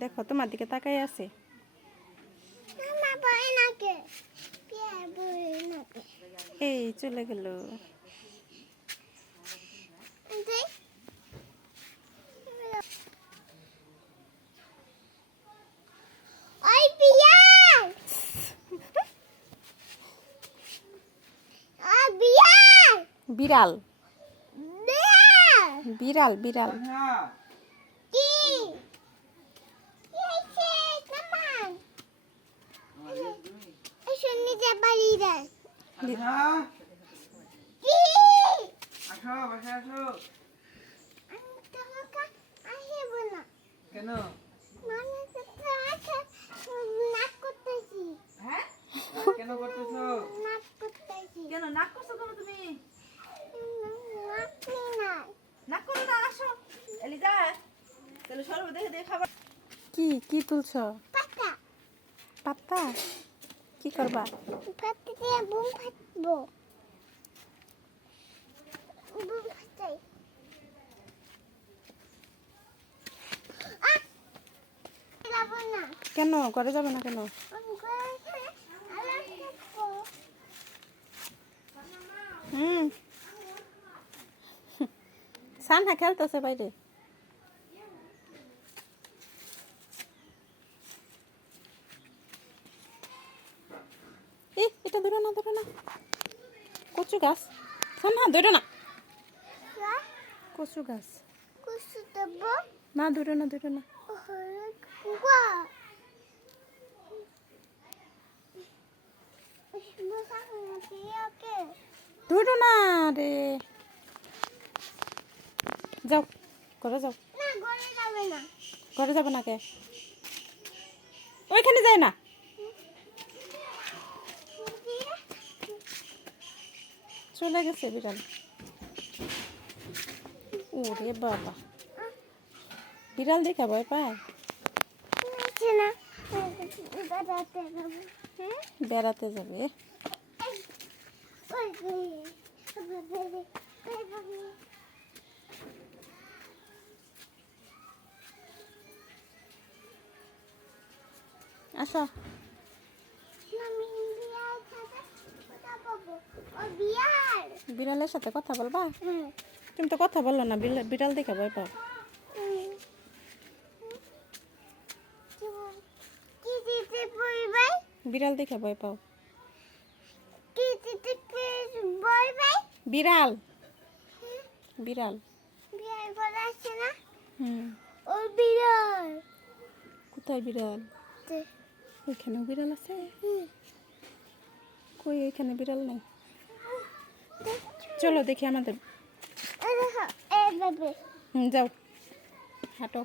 দেখো তোমার দিকে তাকাই আছে। এই চলে গেল। বিড়াল। বিড়াল। বিড়াল কি কি হয়েছে কামান এসে নিজে বাড়ি দেয় কি আসো বাসায় আসো আমি তোমাকে আসিব না কেন করতেছি হ্যাঁ কেন? করতেছো নাক করতেছি? কেন নাক করছ কেন তুমি? নাক নেই না নাক করো না আসো। এলিজা তাহলে সর্ব দেখে দেখে খাবার। কি কি তুলছ? পাতা। পাত্তা কি করবা? পাতা দিয়ে বুম ফাটবো। বুম ফাটাই। কেন? করে যাবে না কেন? হুম। সানহা খেলতেছে বাইরে। না ধরো না। কচু গাছ। সানহা ধরো না। কচু গাছ। না ধরো না ধরো না। ধরো না রে। যাও ঘরে যাও। না না। ঘরে যাবে না কে? ওইখানে যায় না। চলে গেছে বিড়াল। ওরে বাবা। বিড়াল দেখে ভয় পায়? না। বেড়াতে যাব। হ্যাঁ? বেড়াতে যাবে। আসো আমি বিয়ার সাথে কথা বলব ও বিয়ার বিড়ালের সাথে কথা বলবা? তুমি তো কথা বলল না বিড়াল দেখে ভয় পাও। বিড়াল দেখে ভয় পাও। বিড়াল। বিড়াল। কোথায় বিড়াল? ওইখানেও বিড়াল আছে। কই ওইখানে বিড়াল নেই? চলো দেখি আমাদের। দেখো হুম যাও। হাঁটো।